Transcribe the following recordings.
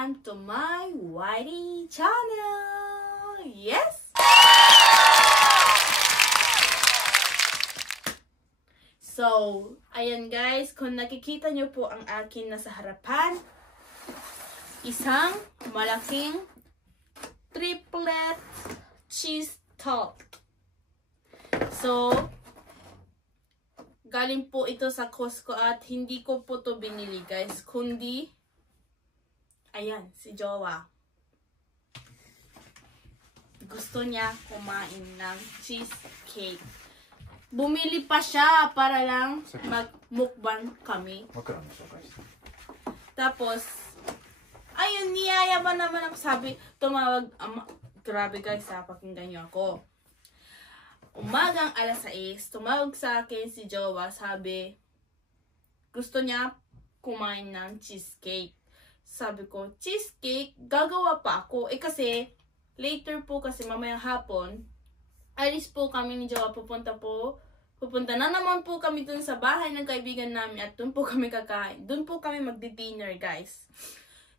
welcome to my YD channel! Yes! So, ayan guys, kung nakikita nyo po ang akin nasa harapan, isang malaking triplet cheese tart. So, galing po ito sa Costco at hindi ko po to binili guys, kundi ayan, si Jowa. Gusto niya kumain ng cheesecake. Bumili pa siya para lang mag-mukbang kami. Tapos, ayun, niyaya ba naman ako, sabi, tumawag, grabe guys ha, pakinggan niyo ako. Umagang alas 6, tumawag sa akin si Jowa, sabi, gusto niya kumain ng cheesecake. Sabi ko, cheesecake, gagawa pa ako. Kasi, later po kasi mamayang hapon, alis po kami ni Jowa, pupunta na naman po kami dun sa bahay ng kaibigan namin at dun po kami kakain. Dun po kami magdi-dinner guys.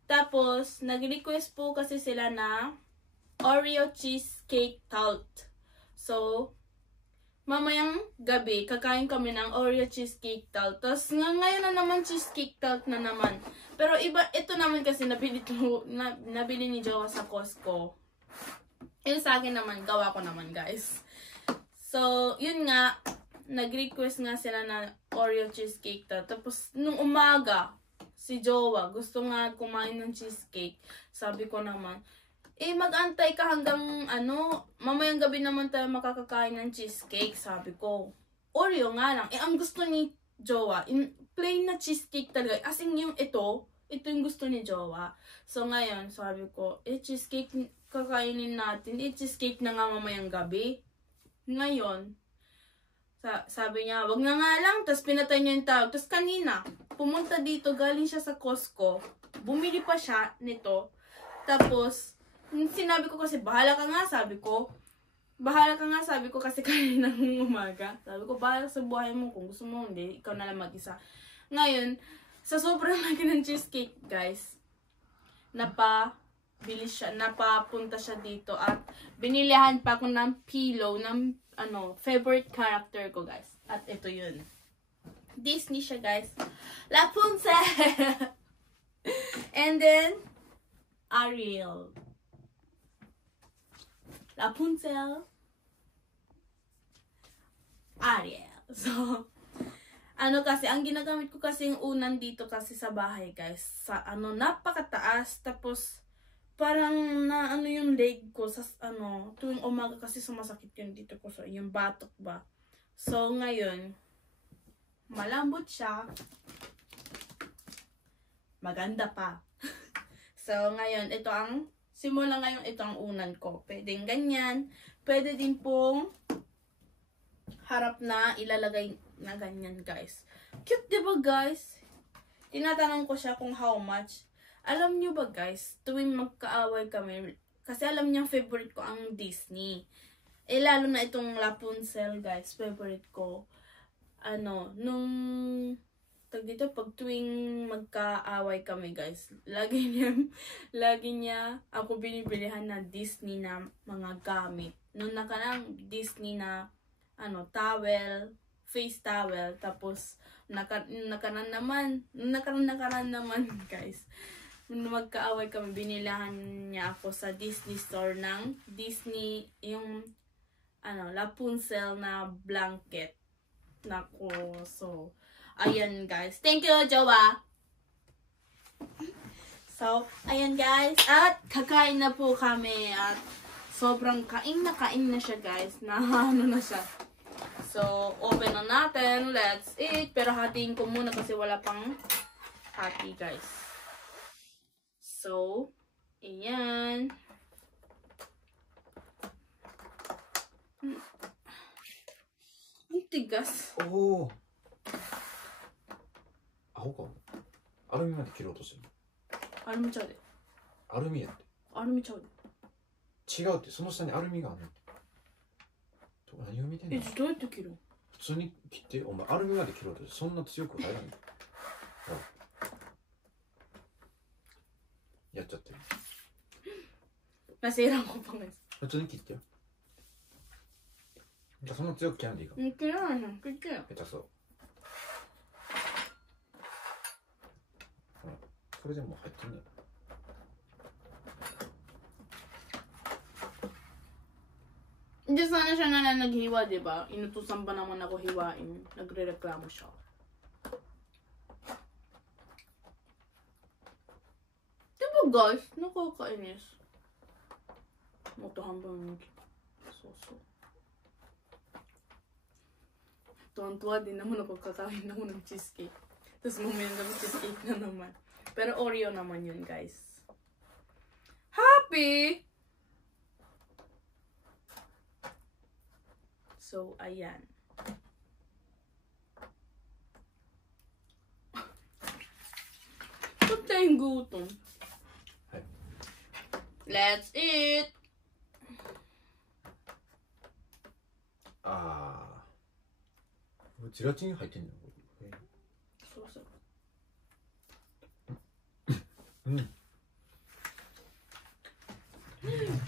Tapos, nag-request po kasi sila na Oreo cheesecake tart. So, mamayang gabi, kakain kami ng Oreo cheesecake tart. Tapos, ngayon na naman cheesecake tart na naman. Pero iba, ito naman kasi nabili ni Jowa sa Costco. Yun sa akin naman, gawa ko naman guys. So, yun nga, nag-request nga sila na Oreo cheesecake tart. Tapos, nung umaga, si Jowa, gusto nga kumain ng cheesecake. Sabi ko naman, mag-antay ka hanggang, mamayang gabi naman tayo makakakain ng cheesecake. Sabi ko, Oreo nga lang. Ang gusto ni Jowa, plain na cheesecake talaga. As in, yung ito yung gusto ni Jowa. So, ngayon, sabi ko, cheesecake, kakainin natin. Cheesecake na nga mamayang gabi. Ngayon, sabi niya, wag na nga lang. Tapos, pinatay niya yung tawag. Tapos, kanina, pumunta dito, galing siya sa Costco. Bumili pa siya nito. Tapos, sinabi ko kasi, bahala ka nga, sabi ko. Bahala ka nga, sabi ko kasi kanina ng umaga. Sabi ko, bahala sa buhay mo. Kung gusto mo, hindi. Ikaw na lang mag-isa. Ngayon, sa sobrang laki ng cheesecake, guys, napapunta siya dito. At binilihan pa ako ng pillow, ng favorite character ko, guys. At ito yun. Disney siya, guys. Rapunzel! And then, Ariel. Rapunzel, Ariel. So, kasi, ang ginagamit ko kasi yung unan dito kasi sa bahay, guys. Sa, napakataas. Tapos, parang yung leg ko, sa, tuwing umaga kasi sumasakit yun dito ko. So, yung batok ba. So, ngayon, malambot siya. Maganda pa. So, ngayon, simula ngayon, ito ang unan ko. Pwedeng ganyan. Pwede din pong harap na ilalagay na ganyan, guys. Cute, diba, guys? Tinatanong ko siya kung how much. Alam nyo ba, guys, tuwing magkaaway kami, kasi alam niya favorite ko ang Disney. Lalo na itong Rapunzel, guys, favorite ko. Dito, pag tuwing magkaaway kami, guys, lagi niya ako binibilihan na Disney na mga gamit. Nung nakarang Disney na, towel, face towel, tapos, nakaran naman, guys, nung magkaaway kami, binilahan niya ako sa Disney store ng Disney, yung, Rapunzel na blanket. Nako, so, ayan guys. Thank you, Jowa. So, ayan guys. At kakain na po kami. At sobrang kain na siya guys. Na na siya. So, open na natin. Let's eat. Pero hatiin ko muna kasi wala pang hati guys. So, ayan. Ang tigas. Oh. アホか。アルミまで切ろうとしてる。アルミちゃうで。アルミやって。アルミちゃうで。違うって、その下にアルミがあるの。何を見てんの？どうやって切るの？普通に切って、お前アルミまで切ろうとしてそんな強く入らない。ほら。やっちゃってる。 Nasira ko pa guys. 普通に切ってよ。そんな強く切らんでいいか。Kailangan, kaya. 下手そう。それでも入ってんねん。Hindi sana siya na naghiwa, di ba? Inutusan pa naman ako hiwain. Nagre-reklamo siya. Di ba guys? Nakakainis. Motohan ba yung soso? Tuwan-tuwa din naman ako kakain ako ng cheesecake. Tapos mamaya ng cheesecake na naman. Pero Oreo naman yun guys. Happy! So, ayan. Ba't tayong gutom? Hey. Let's eat!ゼラチン入ってんの。そうそう。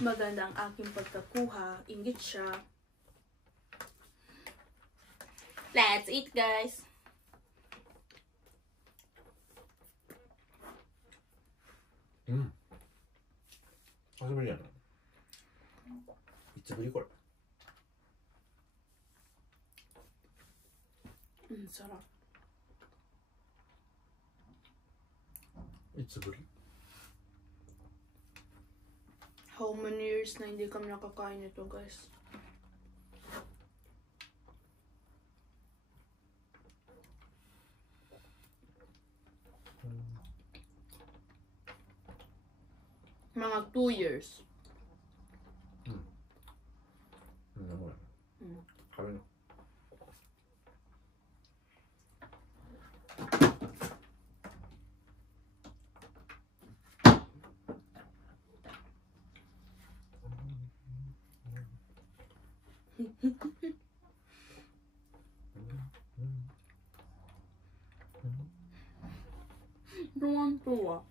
Maganda ang aking pagkakuha. Ingit siya. Let's eat, guys!久しぶりやな。いつぶりこれ。Sarap. いつぶり？ How many years na hindi kami nakakain ito, guys? Mga 2 years. なんこれ。食べるの。Tuwan-tuwa.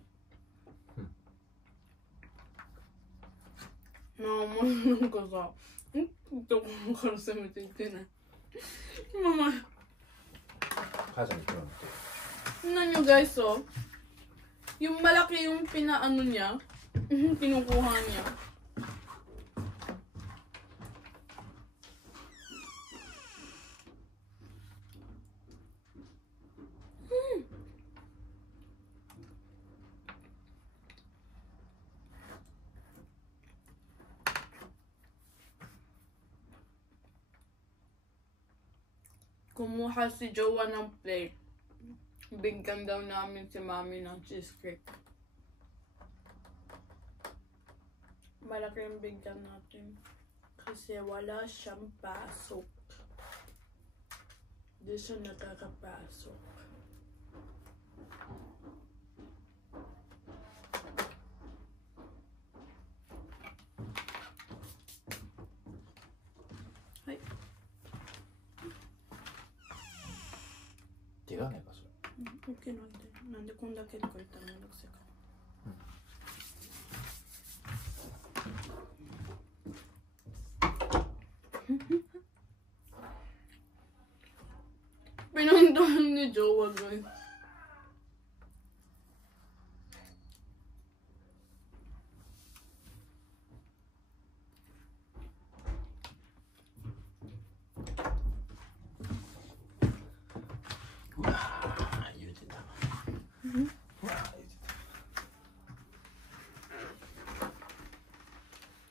Nakaman ko sa ito kong karasa mo tignan na. Mama. 母ちゃんに来るのって。Tingnan nyo guys, oh. Yung malaki yung pinaano niya. Kinukuha niya. Kumuha si Jowa ng plate. Bigyan daw namin si Mami ng cheesecake. Malaki yung bigyan natin. Kasi wala siyang pasok. Di siya nakakapasok. Ay. 手がないかそれ。OK なんで。なんでこんだけとか言ったらめんどくせえか。Pinuntahan ni Jowa guys.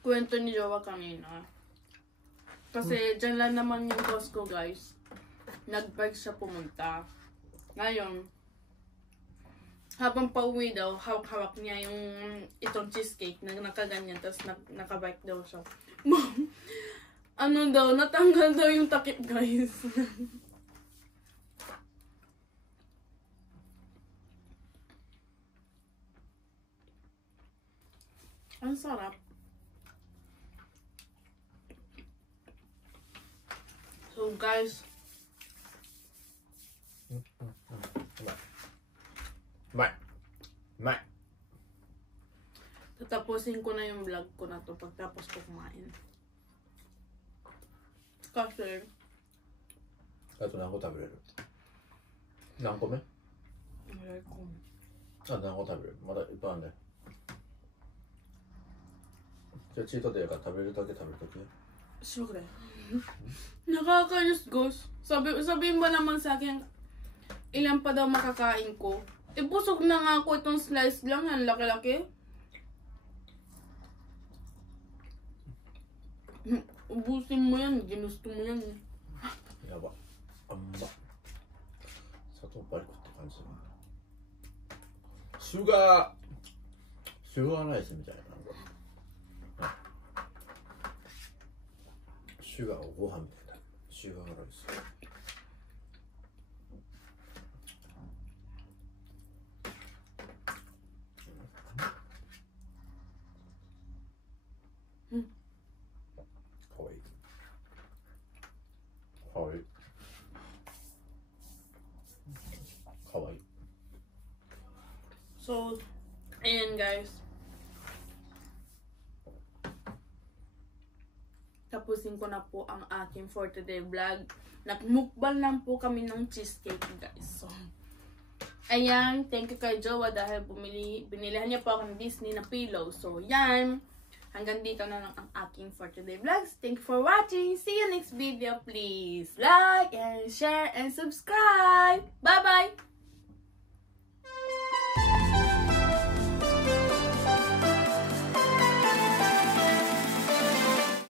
Kwento ni Jowa kanina. Kasi dyan lang naman yung Costco guys. Nag-bike siya pumunta. Ngayon, habang pauwi daw, hawak-hawak niya yung itong cheesecake na nakaganyan, tapos nakabike daw siya. Ano daw, natanggal daw yung takip guys. Ang sarap. So guys, うまい。うまい。Tatapusin ko na yung vlog ko na to pagtapos ko kumain. Kasi, あと何個食べれる？何個目？ malay ko. あ、何個食べれる？まだいっぱいあるね。じゃあチートデーやから食べるだけ食べるだけ。 Siyempre. Nakakainis, Ghost. Sabihin ba naman sa akin, ilan pa daw makakain ko? Eh, busog na nga ako itong slice lang. Ang laki-laki. Ubusin mo yan. Ginusto mo yan. やば。あんま。砂糖バリコって感じだな。シュガーライスみたいな。シュガーをご飯みたいな。シュガーライス。かわいい。かわいい。かわいい。 So, ayan guys. Tapusin ko na po ang aking for today vlog. Nagmukbang lang po kami ng cheesecake guys. So, ayan. Thank you kay Jowa dahil binilihan niya po ako ng Disney na pillow. So, yan. Hanggang dito na lang ang aking for today vlogs. Thank you for watching. See you next video. Please like and share and subscribe. Bye-bye!